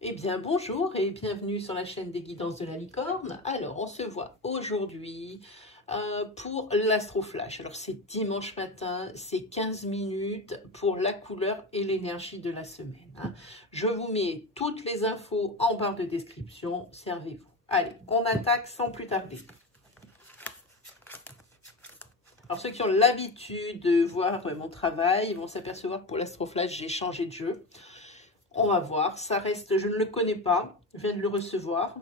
Eh bien, bonjour et bienvenue sur la chaîne des guidances de la licorne. Alors, on se voit aujourd'hui pour l'Astroflash. Alors, c'est dimanche matin, c'est 15 minutes pour la couleur et l'énergie de la semaine, hein. Je vous mets toutes les infos en barre de description, servez-vous. Allez, on attaque sans plus tarder. Alors, ceux qui ont l'habitude de voir mon travail vont s'apercevoir que pour l'Astroflash, j'ai changé de jeu. On va voir, ça reste, je ne le connais pas, je viens de le recevoir.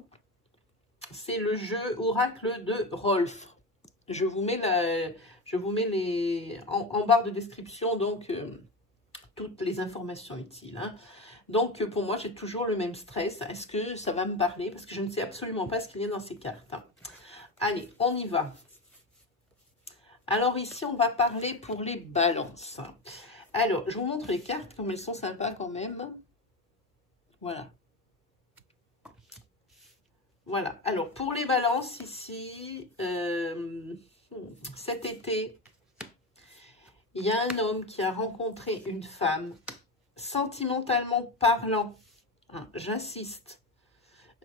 C'est le jeu Oracle de Rolf. Je vous mets en barre de description donc toutes les informations utiles, hein. Donc pour moi, j'ai toujours le même stress. Est-ce que ça va me parler? Parce que je ne sais absolument pas ce qu'il y a dans ces cartes, hein. Allez, on y va. Alors ici, on va parler pour les balances. Alors, je vous montre les cartes comme elles sont sympas quand même. Voilà. Voilà. Alors, pour les balances ici, cet été, il y a un homme qui a rencontré une femme, sentimentalement parlant, hein, j'insiste,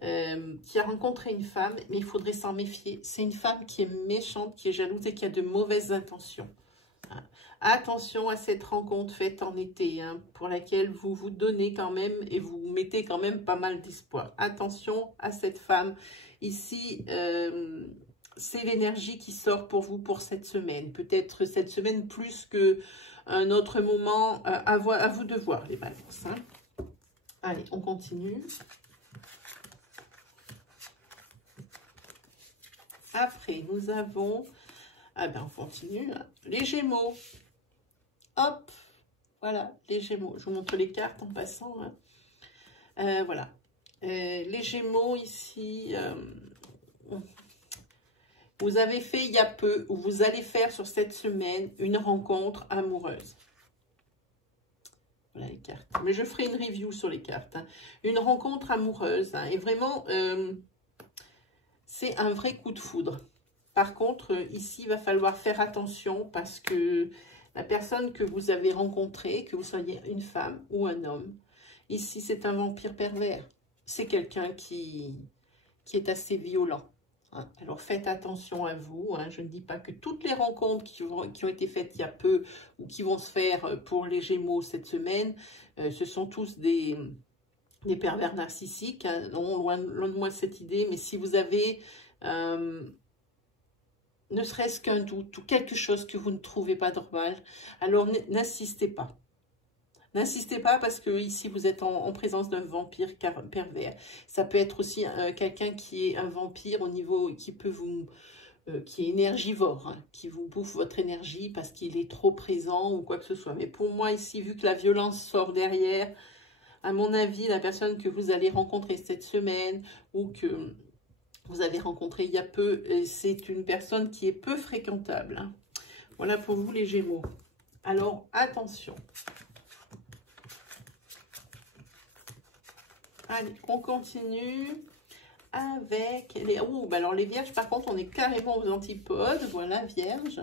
qui a rencontré une femme, mais il faudrait s'en méfier. C'est une femme qui est méchante, qui est jalouse et qui a de mauvaises intentions, hein. Attention à cette rencontre faite en été, hein, pour laquelle vous vous donnez quand même et vous mettez quand même pas mal d'espoir. Attention à cette femme. Ici, c'est l'énergie qui sort pour vous pour cette semaine. Peut-être cette semaine plus qu'un autre moment. À vous de voir les balances, hein. Allez, on continue. Après, nous avons... Ah ben, on continue, hein, les Gémeaux. Hop, voilà, les Gémeaux. Je vous montre les cartes en passant, hein. Voilà. Les Gémeaux, ici, vous avez fait il y a peu, ou vous allez faire sur cette semaine, une rencontre amoureuse. Voilà les cartes. Mais je ferai une review sur les cartes, hein. Une rencontre amoureuse, hein, et vraiment, c'est un vrai coup de foudre. Par contre, ici, il va falloir faire attention parce que la personne que vous avez rencontrée, que vous soyez une femme ou un homme, ici, c'est un vampire pervers. C'est quelqu'un qui est assez violent, hein. Alors, faites attention à vous, hein. Je ne dis pas que toutes les rencontres qui ont été faites il y a peu ou qui vont se faire pour les Gémeaux cette semaine, ce sont tous des pervers narcissiques, hein. Non, loin de moi cette idée, mais si vous avez... ne serait-ce qu'un doute ou quelque chose que vous ne trouvez pas normal, alors n'insistez pas. N'insistez pas parce que ici vous êtes en présence d'un vampire pervers. Ça peut être aussi quelqu'un qui est un vampire au niveau qui peut vous... qui est énergivore, hein, qui vous bouffe votre énergie parce qu'il est trop présent ou quoi que ce soit. Mais pour moi ici, vu que la violence sort derrière, à mon avis, la personne que vous allez rencontrer cette semaine ou que... vous avez rencontré il y a peu, c'est une personne qui est peu fréquentable, hein. Voilà pour vous les Gémeaux. Alors, attention. Allez, on continue avec les... Oh, bah alors les Vierges, par contre, on est carrément aux antipodes. Voilà, Vierges.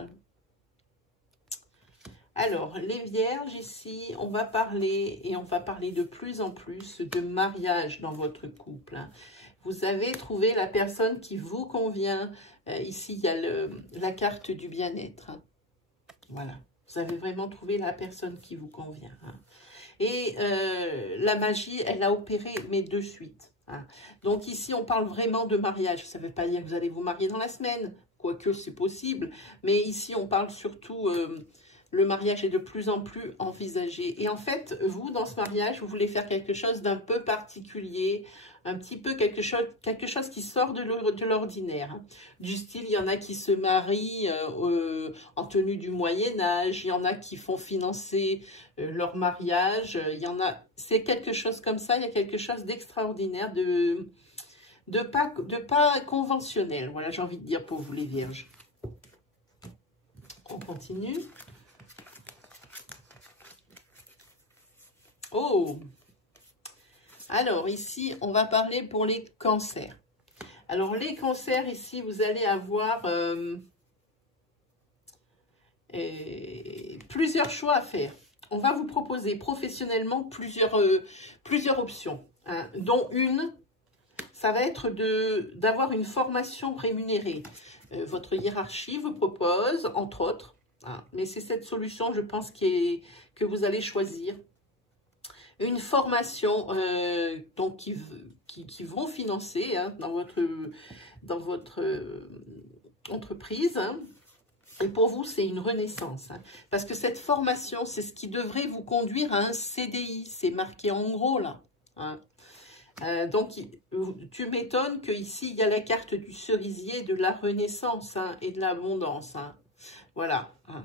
Alors, les Vierges, ici, on va parler, et on va parler de plus en plus de mariage dans votre couple, hein. Vous avez trouvé la personne qui vous convient. Ici, il y a la carte du bien-être, hein. Voilà, vous avez vraiment trouvé la personne qui vous convient, hein. Et la magie, elle a opéré, mais de suite, hein. Donc ici, on parle vraiment de mariage. Ça ne veut pas dire que vous allez vous marier dans la semaine, quoique c'est possible. Mais ici, on parle surtout... le mariage est de plus en plus envisagé. Et en fait, vous, dans ce mariage, vous voulez faire quelque chose d'un peu particulier, un petit peu quelque chose qui sort de l'ordinaire, hein. Du style, il y en a qui se marient en tenue du Moyen-Âge, il y en a qui font financer leur mariage, il y en a... C'est quelque chose comme ça, il y a quelque chose d'extraordinaire, de pas conventionnel. Voilà, j'ai envie de dire pour vous, les Vierges. On continue. Oh! Alors, ici, on va parler pour les cancers. Alors, les cancers, ici, vous allez avoir plusieurs choix à faire. On va vous proposer professionnellement plusieurs options. hein, dont une, ça va être d'avoir une formation rémunérée. Votre hiérarchie vous propose, entre autres, hein, mais c'est cette solution, je pense, que vous allez choisir. Une formation donc qui vont financer hein, dans votre entreprise. Hein. Et pour vous, c'est une renaissance. Hein, parce que cette formation, c'est ce qui devrait vous conduire à un CDI. C'est marqué en gros là. Hein. Donc, tu m'étonnes qu'ici, il y a la carte du cerisier, de la renaissance hein, et de l'abondance. Hein. Voilà. Hein.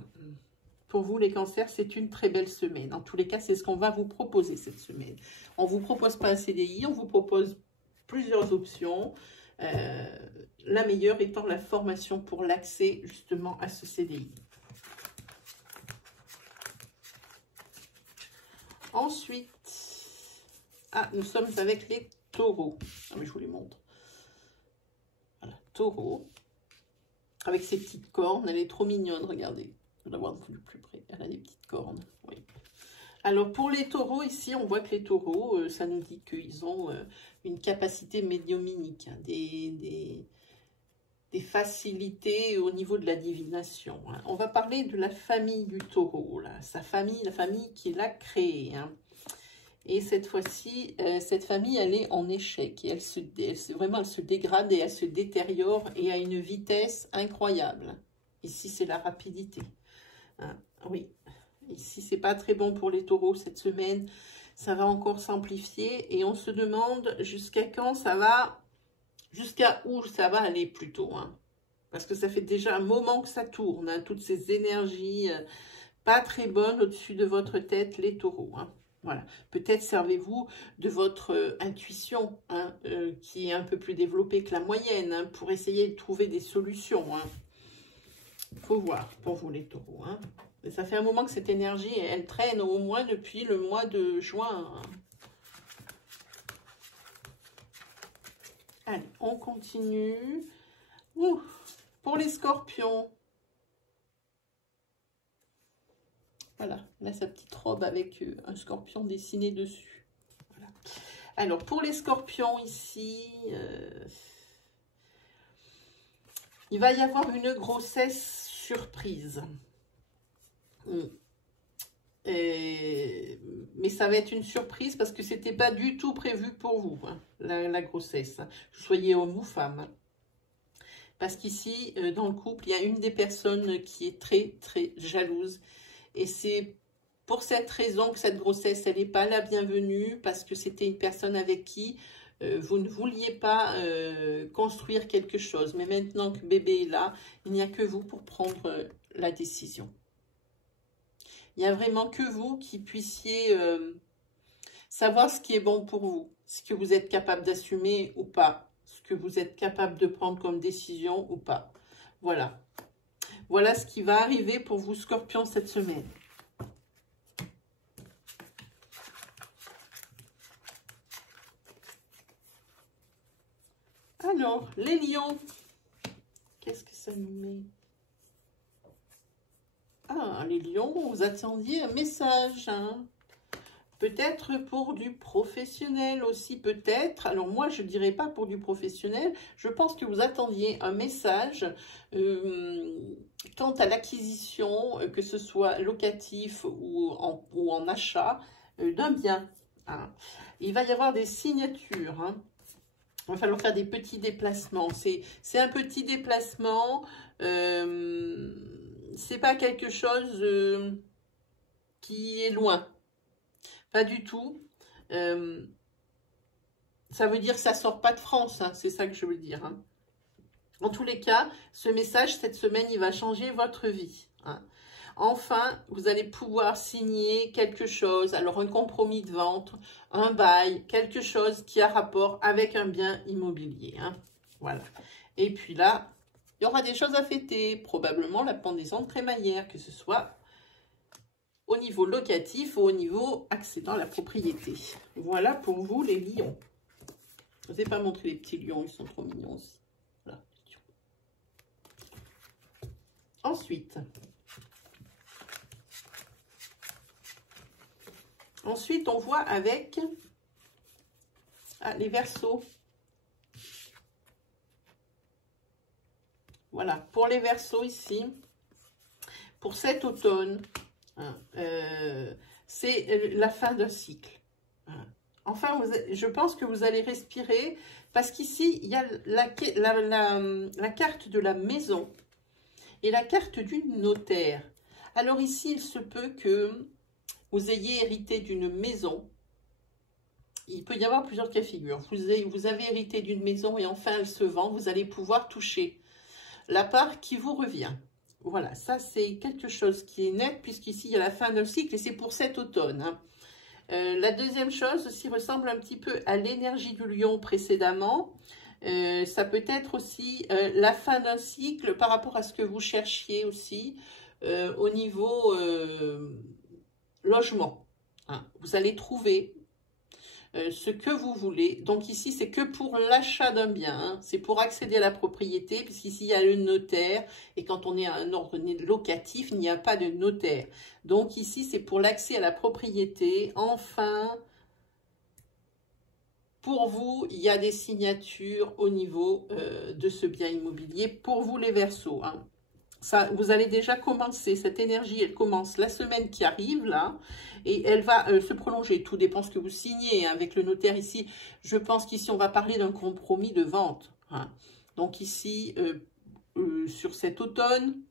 Pour vous, les cancers, c'est une très belle semaine. En tous les cas, c'est ce qu'on va vous proposer cette semaine. On ne vous propose pas un CDI, on vous propose plusieurs options. La meilleure étant la formation pour l'accès justement à ce CDI. Ensuite, nous sommes avec les taureaux. Ah, mais je vous les montre. Voilà, taureau. Avec ses petites cornes, elle est trop mignonne, regardez. Je vais la voir de plus près. Elle a des petites cornes. Oui. Alors, pour les taureaux, ici, on voit que les taureaux, ça nous dit qu'ils ont une capacité médiumnique, hein, des facilités au niveau de la divination. Hein. On va parler de la famille du taureau, là. Sa famille, la famille qu'il a créée. Hein. Et cette fois-ci, cette famille, elle est en échec. Et elle se dégrade et elle se détériore et à une vitesse incroyable. Ici, c'est la rapidité. Hein, oui, ici, c'est pas très bon pour les taureaux cette semaine. Ça va encore s'amplifier. Et on se demande jusqu'à quand ça va... Jusqu'à où ça va aller plutôt. Hein, parce que ça fait déjà un moment que ça tourne. Hein, toutes ces énergies pas très bonnes au-dessus de votre tête, les taureaux. Hein. Voilà. Peut-être servez-vous de votre intuition, hein, qui est un peu plus développée que la moyenne, hein, pour essayer de trouver des solutions. Hein. Faut voir pour vous les taureaux. Hein. Et ça fait un moment que cette énergie, elle traîne au moins depuis le mois de juin. Hein. Allez, on continue. Ouh, pour les scorpions. Voilà, là sa petite robe avec un scorpion dessiné dessus. Voilà. Alors, pour les scorpions ici, il va y avoir une grossesse surprise. Mais ça va être une surprise parce que c'était pas du tout prévu pour vous, hein, la grossesse. Hein. Soyez homme ou femme. Parce qu'ici, dans le couple, il y a une des personnes qui est très, très jalouse. Et c'est pour cette raison que cette grossesse, elle n'est pas la bienvenue, parce que c'était une personne avec qui vous ne vouliez pas construire quelque chose. Mais maintenant que bébé est là, il n'y a que vous pour prendre la décision. Il n'y a vraiment que vous qui puissiez savoir ce qui est bon pour vous, ce que vous êtes capable d'assumer ou pas, ce que vous êtes capable de prendre comme décision ou pas. Voilà. Voilà ce qui va arriver pour vous, Scorpions, cette semaine. Alors, les lions. Qu'est-ce que ça nous met? Ah, les lions, vous attendiez un message, hein? Peut-être pour du professionnel aussi, peut-être. Alors moi, je ne dirais pas pour du professionnel. Je pense que vous attendiez un message quant à l'acquisition, que ce soit locatif ou en achat, d'un bien. Hein. Il va y avoir des signatures. Hein. Il va falloir faire des petits déplacements. C'est un petit déplacement. C'est pas quelque chose qui est loin. Pas du tout. Ça veut dire que ça sort pas de France. Hein, c'est ça que je veux dire. Hein. En tous les cas, ce message, cette semaine, il va changer votre vie. Hein. Enfin, vous allez pouvoir signer quelque chose. Alors, un compromis de vente, un bail, quelque chose qui a rapport avec un bien immobilier. Hein. Voilà. Et puis là, il y aura des choses à fêter. Probablement la pendaison de crémaillère, que ce soit au niveau locatif ou au niveau accédant à la propriété. Voilà pour vous les lions. Je ne vous ai pas montré les petits lions, ils sont trop mignons aussi. Voilà. Ensuite, on voit avec Ah, les Verseaux. Voilà, pour les Verseaux ici, pour cet automne, hein, c'est la fin d'un cycle. Hein. Enfin, je pense que vous allez respirer, parce qu'ici, il y a la carte de la maison et la carte du notaire. Alors ici, il se peut que vous ayez hérité d'une maison. Il peut y avoir plusieurs cas de figure. Vous avez hérité d'une maison et enfin elle se vend. Vous allez pouvoir toucher la part qui vous revient. Voilà, ça c'est quelque chose qui est net puisqu'ici il y a la fin d'un cycle et c'est pour cet automne. Hein. La deuxième chose aussi ressemble un petit peu à l'énergie du lion précédemment. Ça peut être aussi la fin d'un cycle par rapport à ce que vous cherchiez aussi au niveau logement. Hein. Vous allez trouver ce que vous voulez. Donc ici, c'est que pour l'achat d'un bien. Hein. C'est pour accéder à la propriété, puisqu'ici, il y a le notaire. Et quand on est à un ordre locatif, il n'y a pas de notaire. Donc ici, c'est pour l'accès à la propriété. Enfin, pour vous, il y a des signatures au niveau de ce bien immobilier. Pour vous, les Verseaux. Hein. Ça, vous allez déjà commencer, cette énergie, elle commence la semaine qui arrive, là, et elle va se prolonger. Tout dépend ce que vous signez hein, avec le notaire ici. Je pense qu'ici, on va parler d'un compromis de vente. Hein. Donc ici, sur cet automne,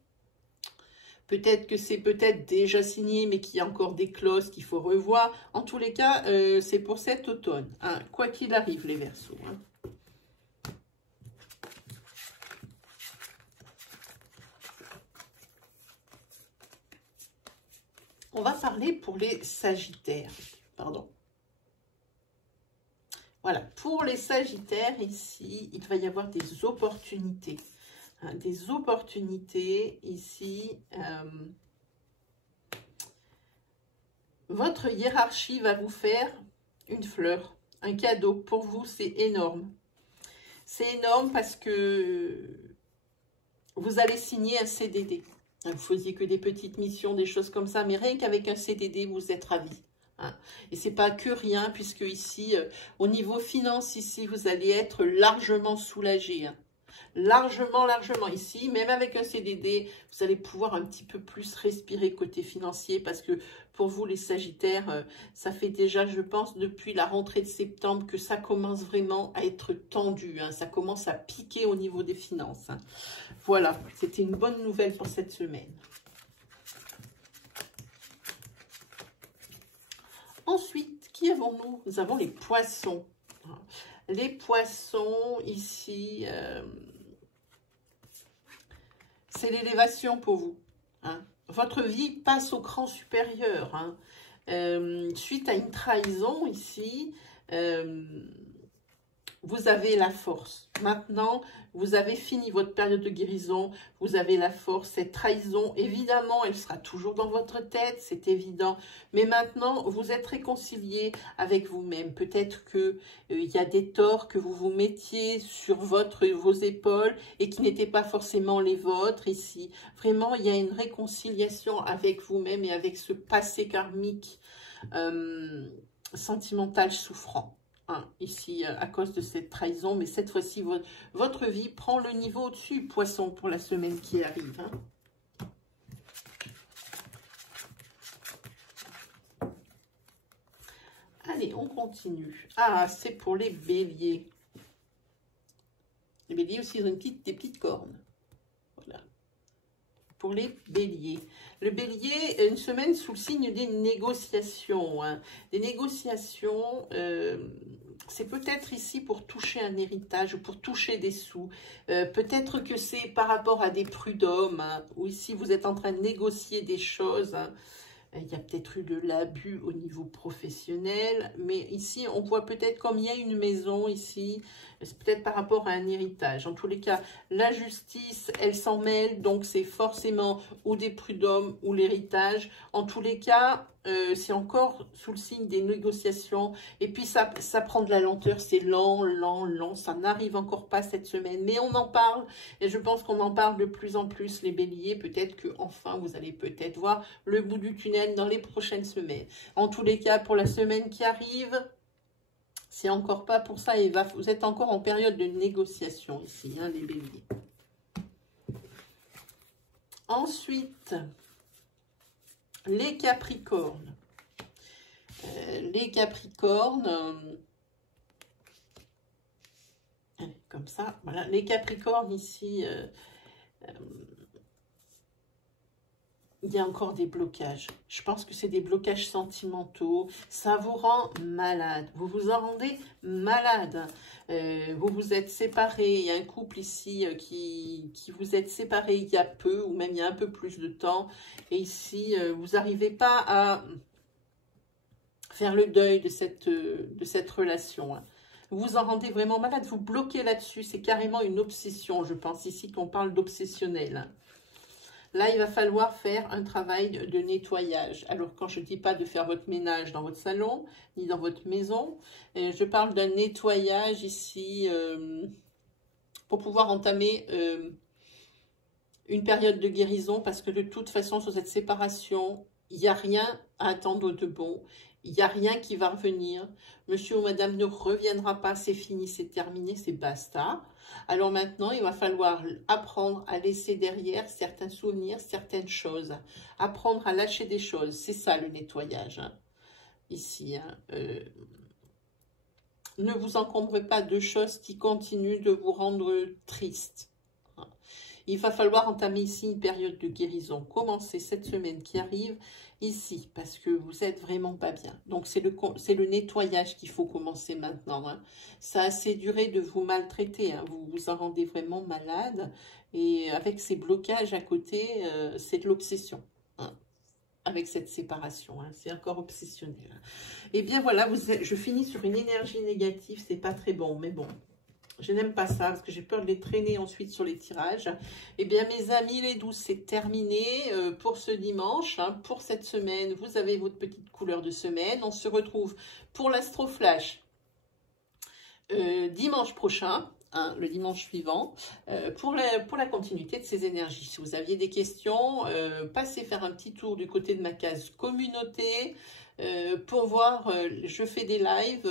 peut-être que c'est peut-être déjà signé, mais qu'il y a encore des clauses qu'il faut revoir. En tous les cas, c'est pour cet automne. Hein, quoi qu'il arrive, les Verseaux. Hein. On va parler pour les Sagittaires. Pardon. Voilà, pour les Sagittaires, ici, il va y avoir des opportunités. Hein, des opportunités, ici. Votre hiérarchie va vous faire une fleur, un cadeau. Pour vous, c'est énorme. C'est énorme parce que vous allez signer un CDD. Vous faisiez que des petites missions, des choses comme ça, mais rien qu'avec un CDD, vous êtes ravis. Hein. Et c'est pas que rien, puisque ici, au niveau finance, ici, vous allez être largement soulagé. Hein. Largement. Ici, même avec un CDD, vous allez pouvoir un petit peu plus respirer côté financier, parce que pour vous, les Sagittaires, ça fait déjà, je pense, depuis la rentrée de septembre, que ça commence vraiment à être tendu. Hein. Ça commence à piquer au niveau des finances. Hein. Voilà, c'était une bonne nouvelle pour cette semaine. Ensuite, qui avons-nous? Nous avons les Poissons. Les Poissons, ici, c'est l'élévation pour vous. Hein. Votre vie passe au cran supérieur. Hein. Suite à une trahison, ici, vous avez la force. Maintenant, vous avez fini votre période de guérison. Vous avez la force. Cette trahison, évidemment, elle sera toujours dans votre tête. C'est évident. Mais maintenant, vous êtes réconcilié avec vous-même. Peut-être qu'il y a des torts que vous vous mettiez sur vos épaules et qui n'étaient pas forcément les vôtres ici. Vraiment, il y a une réconciliation avec vous-même et avec ce passé karmique sentimental souffrant. Hein, ici, à cause de cette trahison, mais cette fois-ci, votre vie prend le niveau au-dessus, Poisson, pour la semaine qui arrive. Hein. Allez, on continue. Ah, c'est pour les Béliers. Les Béliers aussi, ils ont des petites cornes. Voilà. Pour les Béliers. Le Bélier, une semaine sous le signe des négociations. Hein. Des négociations, c'est peut-être ici pour toucher un héritage ou pour toucher des sous. Peut-être que c'est par rapport à des prud'hommes, hein, ou ici vous êtes en train de négocier des choses. Hein. Il y a peut-être eu de l'abus au niveau professionnel, mais ici, on voit peut-être comme il y a une maison ici, c'est peut-être par rapport à un héritage. En tous les cas, la justice, elle s'en mêle, donc c'est forcément ou des prud'hommes ou l'héritage. En tous les cas, c'est encore sous le signe des négociations. Et puis, ça prend de la lenteur, c'est lent. Ça n'arrive encore pas cette semaine, mais on en parle. Et je pense qu'on en parle de plus en plus, les Béliers. Peut-être qu'enfin, vous allez peut-être voir le bout du tunnel dans les prochaines semaines. En tous les cas, pour la semaine qui arrive, C'est encore pas pour ça, vous êtes encore en période de négociation ici, hein, les béliers. Ensuite, les Capricornes. Les Capricornes, comme ça, voilà, les Capricornes ici, il y a encore des blocages. Je pense que c'est des blocages sentimentaux. Ça vous rend malade. Vous vous en rendez malade. Vous vous êtes séparés. Il y a un couple ici qui vous êtes séparés il y a peu, ou même il y a un peu plus de temps. Et ici, vous n'arrivez pas à faire le deuil de cette relation. Hein. Vous vous en rendez vraiment malade. Vous bloquez là-dessus. C'est carrément une obsession. Je pense ici qu'on parle d'obsessionnel. Hein. Là, il va falloir faire un travail de nettoyage. Alors, quand je ne dis pas de faire votre ménage dans votre salon, ni dans votre maison, je parle d'un nettoyage ici pour pouvoir entamer une période de guérison, parce que de toute façon, sur cette séparation, il n'y a rien à attendre de bon. Il n'y a rien qui va revenir. Monsieur ou madame ne reviendra pas, c'est fini, c'est terminé, c'est basta. Alors maintenant, il va falloir apprendre à laisser derrière certains souvenirs, certaines choses. Apprendre à lâcher des choses. C'est ça le nettoyage. Hein. Ici, hein. Ne vous encombrez pas de choses qui continuent de vous rendre triste. Il va falloir entamer ici une période de guérison. Commencez cette semaine qui arrive ici, parce que vous êtes vraiment pas bien. Donc, c'est le nettoyage qu'il faut commencer maintenant. Hein. Ça a assez duré de vous maltraiter. Hein. Vous vous en rendez vraiment malade. Et avec ces blocages à côté, c'est de l'obsession. Hein. Avec cette séparation. Hein. C'est encore obsessionnel. Hein. Et bien voilà, je finis sur une énergie négative. C'est pas très bon, mais bon. Je n'aime pas ça parce que j'ai peur de les traîner ensuite sur les tirages. Eh bien, mes amis, les 12, c'est terminé pour ce dimanche. Hein, pour cette semaine, vous avez votre petite couleur de semaine. On se retrouve pour l'Astroflash dimanche prochain, hein, le dimanche suivant, pour la continuité de ces énergies. Si vous aviez des questions, passez faire un petit tour du côté de ma case communauté pour voir, je fais des lives...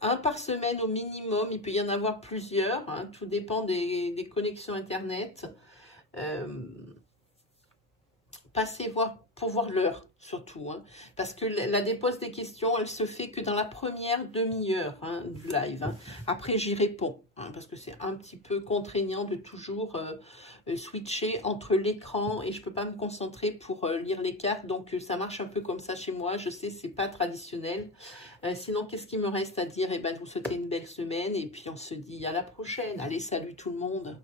un par semaine au minimum, il peut y en avoir plusieurs, hein, tout dépend des connexions Internet. Passez voir pour voir l'heure, surtout, hein, parce que la dépose des questions, elle se fait que dans la première demi-heure hein, du live. Hein. Après, j'y réponds, hein, parce que c'est un petit peu contraignant de toujours switcher entre l'écran et je ne peux pas me concentrer pour lire les cartes, donc ça marche un peu comme ça chez moi. Je sais, c'est pas traditionnel. Sinon, qu'est-ce qu'il me reste à dire? Eh ben, de vous souhaiter une belle semaine et puis on se dit à la prochaine. Allez, salut tout le monde!